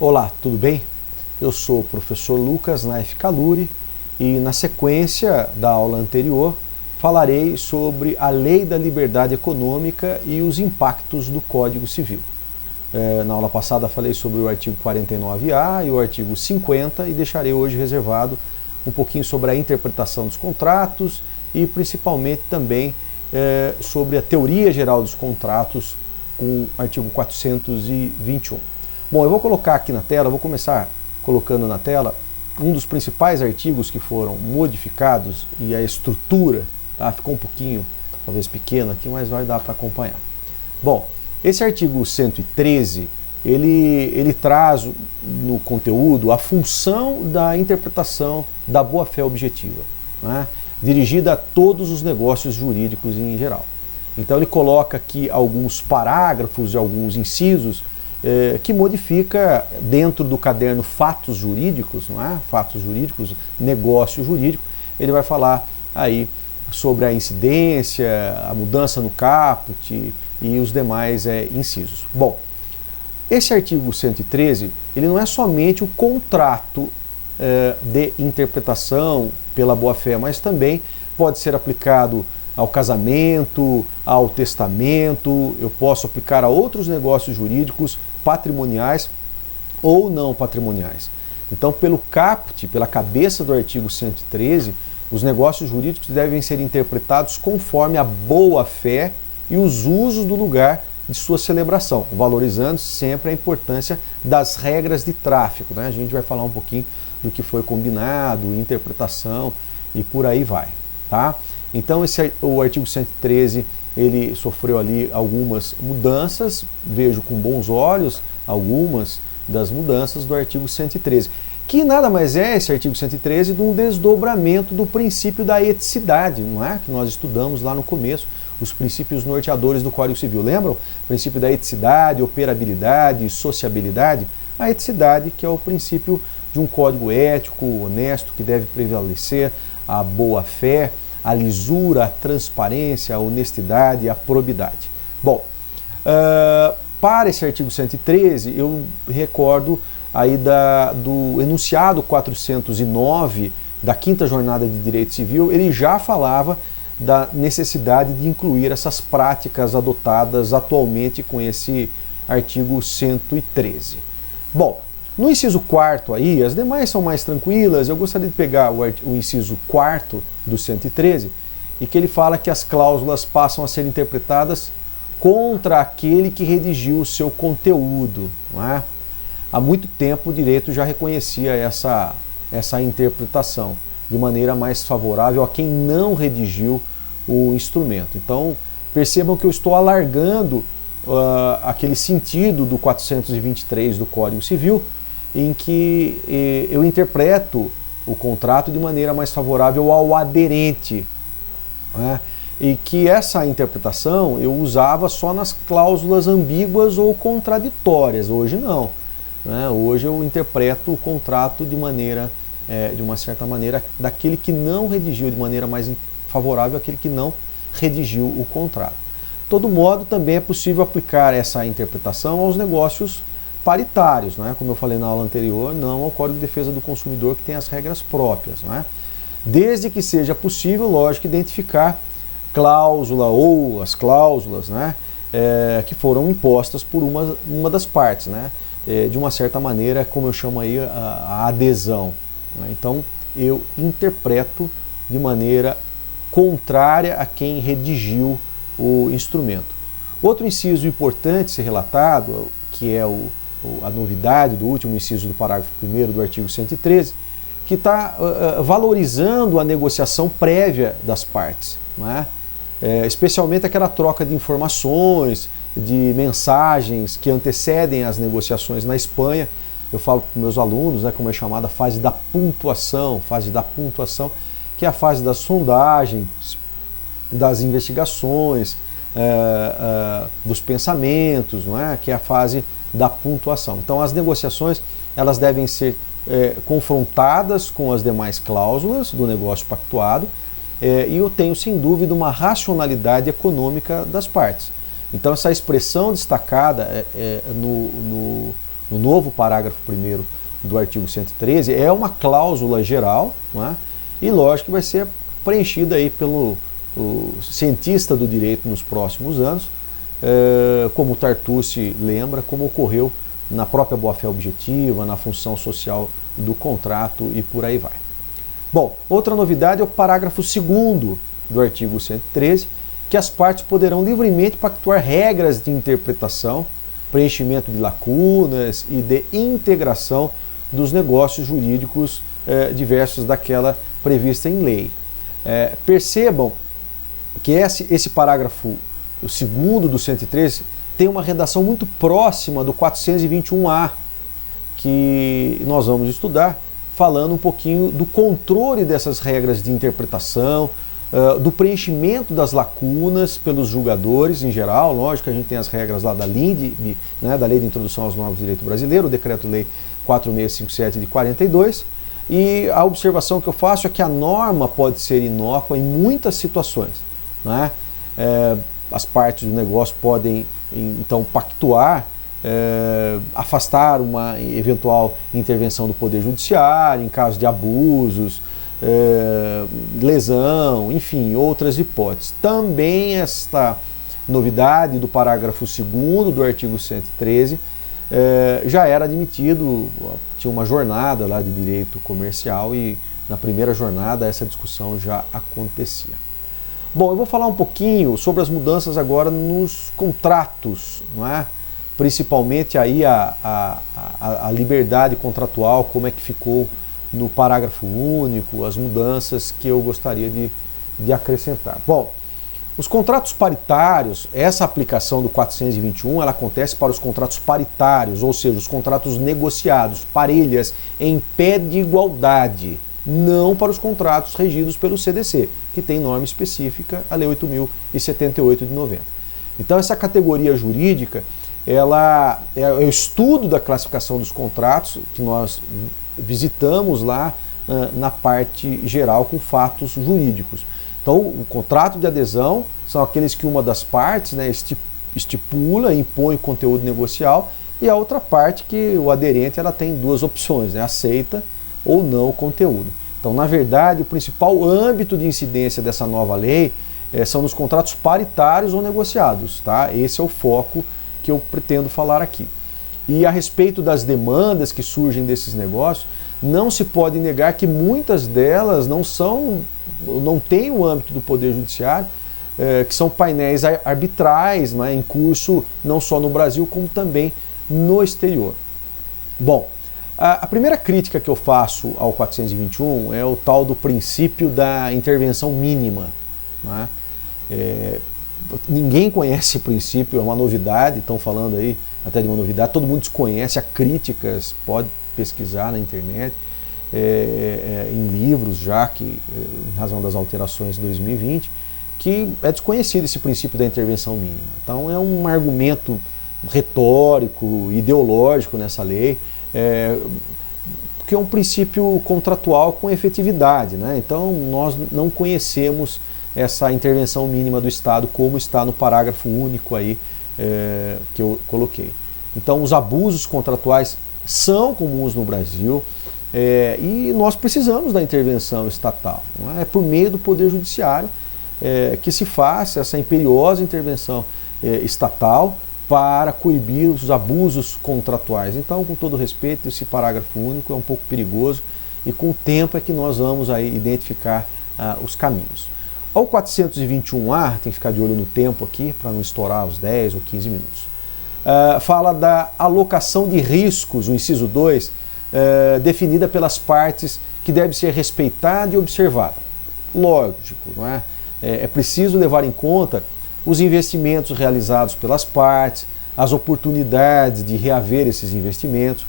Olá, tudo bem? Eu sou o professor Lucas Naif Kaluri e na sequência da aula anterior falarei sobre a Lei da Liberdade Econômica e os impactos do Código Civil. Na aula passada falei sobre o artigo 49A e o artigo 50 e deixarei hoje reservado um pouquinho sobre a interpretação dos contratos e principalmente também sobre a teoria geral dos contratos com o artigo 421. Bom, eu vou colocar aqui na tela, vou começar colocando na tela um dos principais artigos que foram modificados e a estrutura, tá? Ficou um pouquinho, talvez pequeno aqui, mas vai dar para acompanhar. Bom, esse artigo 113, ele traz no conteúdo a função da interpretação da boa-fé objetiva, né? Dirigida a todos os negócios jurídicos em geral. Então ele coloca aqui alguns parágrafos e alguns incisos que modifica dentro do caderno Fatos Jurídicos, não é? Fatos Jurídicos, Negócio Jurídico, ele vai falar aí sobre a incidência, a mudança no caput e os demais incisos. Bom, esse artigo 113, ele não é somente o contrato de interpretação pela boa-fé, mas também pode ser aplicado ao casamento, ao testamento, eu posso aplicar a outros negócios jurídicos patrimoniais ou não patrimoniais. Então, pelo caput, pela cabeça do artigo 113, os negócios jurídicos devem ser interpretados conforme a boa-fé e os usos do lugar de sua celebração, valorizando sempre a importância das regras de tráfico, né? A gente vai falar um pouquinho do que foi combinado, interpretação e por aí vai, tá? Então o artigo 113, ele sofreu ali algumas mudanças, vejo com bons olhos algumas das mudanças do artigo 113, que nada mais é esse artigo 113 de um desdobramento do princípio da eticidade, não é? Que nós estudamos lá no começo, os princípios norteadores do Código Civil, lembram? O princípio da eticidade, operabilidade, sociabilidade. A eticidade, que é o princípio de um código ético, honesto, que deve prevalecer a boa-fé, a lisura, a transparência, a honestidade, a probidade. Bom, para esse artigo 113, eu recordo aí do enunciado 409 da 5ª Jornada de Direito Civil, ele já falava da necessidade de incluir essas práticas adotadas atualmente com esse artigo 113. Bom, no inciso 4º aí, as demais são mais tranquilas, eu gostaria de pegar o inciso 4º do 113, e que ele fala que as cláusulas passam a ser interpretadas contra aquele que redigiu o seu conteúdo, não é? Há muito tempo o direito já reconhecia essa interpretação de maneira mais favorável a quem não redigiu o instrumento. Então, percebam que eu estou alargando aquele sentido do 423 do Código Civil, em que eu interpreto o contrato de maneira mais favorável ao aderente, né? E que essa interpretação eu usava só nas cláusulas ambíguas ou contraditórias. Hoje não, né? Hoje eu interpreto o contrato de maneira, de uma certa maneira, daquele que não redigiu, de maneira mais favorável àquele que não redigiu o contrato. De todo modo, também é possível aplicar essa interpretação aos negócios paritários, não é? Como eu falei na aula anterior, não ao Código de Defesa do Consumidor, que tem as regras próprias, não é? Desde que seja possível, lógico, identificar cláusula ou as cláusulas, né, que foram impostas por uma das partes, né? De uma certa maneira, como eu chamo aí, a adesão, né? Então, eu interpreto de maneira contrária a quem redigiu o instrumento. Outro inciso importante ser relatado, que é a novidade do último inciso do parágrafo 1º do artigo 113, que está valorizando a negociação prévia das partes, não é? Especialmente aquela troca de informações, de mensagens que antecedem as negociações na Espanha. Eu falo para meus alunos, né, como é chamada a fase da pontuação, que é a fase das sondagens, das investigações, dos pensamentos, não é? Que é a fase da pontuação. Então as negociações, elas devem ser confrontadas com as demais cláusulas do negócio pactuado, e eu tenho sem dúvida uma racionalidade econômica das partes. Então essa expressão destacada no novo parágrafo 1º do artigo 113, é uma cláusula geral, não é? E lógico que vai ser preenchida aí pelo cientista do direito nos próximos anos, como o Tartucci lembra, como ocorreu na própria boa-fé objetiva, na função social do contrato e por aí vai. Bom, outra novidade é o parágrafo 2º do artigo 113, que as partes poderão livremente pactuar regras de interpretação, preenchimento de lacunas e de integração dos negócios jurídicos diversos daquela prevista em lei. Percebam que esse parágrafo, o 2º do 113, tem uma redação muito próxima do 421A, que nós vamos estudar, falando um pouquinho do controle dessas regras de interpretação, do preenchimento das lacunas pelos julgadores em geral. Lógico que a gente tem as regras lá da LINDB, né, da Lei de Introdução aos Novos Direitos Brasileiro, o Decreto-Lei 4657 de 42, e a observação que eu faço é que a norma pode ser inócua em muitas situações, né? As partes do negócio podem, então, pactuar, afastar uma eventual intervenção do Poder Judiciário em caso de abusos, lesão, enfim, outras hipóteses. Também esta novidade do parágrafo 2º do artigo 113 já era admitido, tinha uma jornada lá de direito comercial e na primeira jornada essa discussão já acontecia. Bom, eu vou falar um pouquinho sobre as mudanças agora nos contratos, não é? Principalmente aí a liberdade contratual, como é que ficou no parágrafo único, as mudanças que eu gostaria de acrescentar. Bom, os contratos paritários, essa aplicação do 421, ela acontece para os contratos paritários, ou seja, os contratos negociados, parelhas, em pé de igualdade, não para os contratos regidos pelo CDC, que tem norma específica, a Lei 8.078 de 90. Então essa categoria jurídica, ela é o estudo da classificação dos contratos, que nós visitamos lá na parte geral com fatos jurídicos. Então o contrato de adesão são aqueles que uma das partes, né, estipula, impõe o conteúdo negocial, e a outra parte que o aderente ela tem duas opções, né, aceita ou não o conteúdo. Então, na verdade, o principal âmbito de incidência dessa nova lei são nos contratos paritários ou negociados, tá? Esse é o foco que eu pretendo falar aqui. E a respeito das demandas que surgem desses negócios, não se pode negar que muitas delas não têm o âmbito do Poder Judiciário, que são painéis arbitrais, né, em curso não só no Brasil, como também no exterior. Bom, a primeira crítica que eu faço ao 421 é o tal do princípio da intervenção mínima, né? Ninguém conhece esse princípio, é uma novidade, estão falando aí até de uma novidade, todo mundo desconhece, há críticas, pode pesquisar na internet, em livros já, que em razão das alterações de 2020, que é desconhecido esse princípio da intervenção mínima. Então é um argumento retórico, ideológico nessa lei, porque é um princípio contratual com efetividade, né? Então nós não conhecemos essa intervenção mínima do Estado como está no parágrafo único aí que eu coloquei. Então os abusos contratuais são comuns no Brasil e nós precisamos da intervenção estatal, não é? É por meio do Poder Judiciário que se faça essa imperiosa intervenção estatal para coibir os abusos contratuais. Então, com todo respeito, esse parágrafo único é um pouco perigoso e com o tempo é que nós vamos aí identificar os caminhos. Ao 421A, tem que ficar de olho no tempo aqui para não estourar os 10 ou 15 minutos. Fala da alocação de riscos, o inciso 2, definida pelas partes que deve ser respeitada e observada. Lógico, não é? É preciso levar em conta os investimentos realizados pelas partes, as oportunidades de reaver esses investimentos,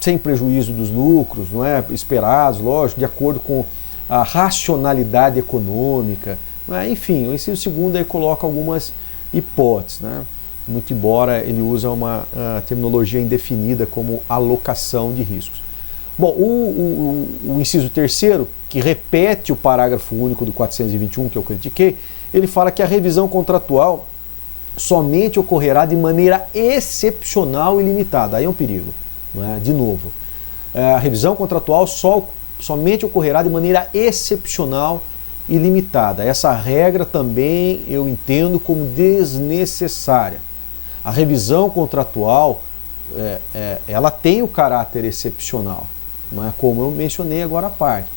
sem prejuízo dos lucros, não é? Esperados, lógico, de acordo com a racionalidade econômica, não é? Enfim, o inciso 2 aí coloca algumas hipóteses, né? Muito embora ele usa uma terminologia indefinida como alocação de riscos. Bom, o inciso 3º, que repete o parágrafo único do 421 que eu critiquei, ele fala que a revisão contratual somente ocorrerá de maneira excepcional e limitada. Aí é um perigo, não é? De novo, a revisão contratual somente ocorrerá de maneira excepcional e limitada. Essa regra também eu entendo como desnecessária. A revisão contratual, ela tem o caráter excepcional, não é? Como eu mencionei agora à parte.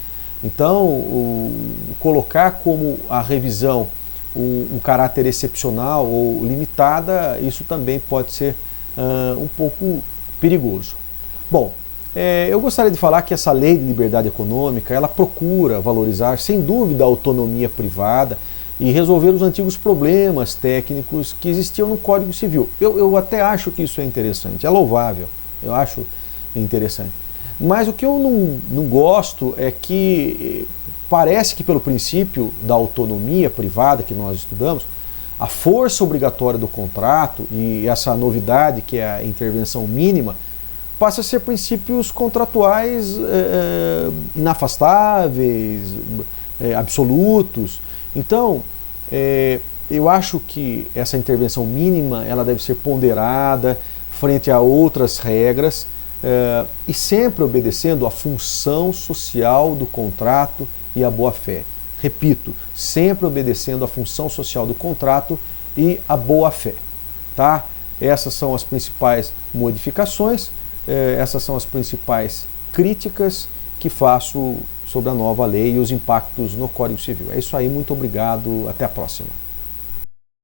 Então, colocar como a revisão um caráter excepcional ou limitada, isso também pode ser um pouco perigoso. Bom, eu gostaria de falar que essa lei de liberdade econômica, ela procura valorizar, sem dúvida, a autonomia privada e resolver os antigos problemas técnicos que existiam no Código Civil. Eu até acho que isso é interessante, é louvável, eu acho interessante. Mas o que eu não gosto é que parece que pelo princípio da autonomia privada que nós estudamos, a força obrigatória do contrato e essa novidade que é a intervenção mínima, passa a ser princípios contratuais inafastáveis, absolutos. Então, eu acho que essa intervenção mínima ela deve ser ponderada frente a outras regras e sempre obedecendo à função social do contrato e à boa-fé. Repito, sempre obedecendo à função social do contrato e à boa-fé. Tá? Essas são as principais modificações, essas são as principais críticas que faço sobre a nova lei e os impactos no Código Civil. É isso aí, muito obrigado, até a próxima.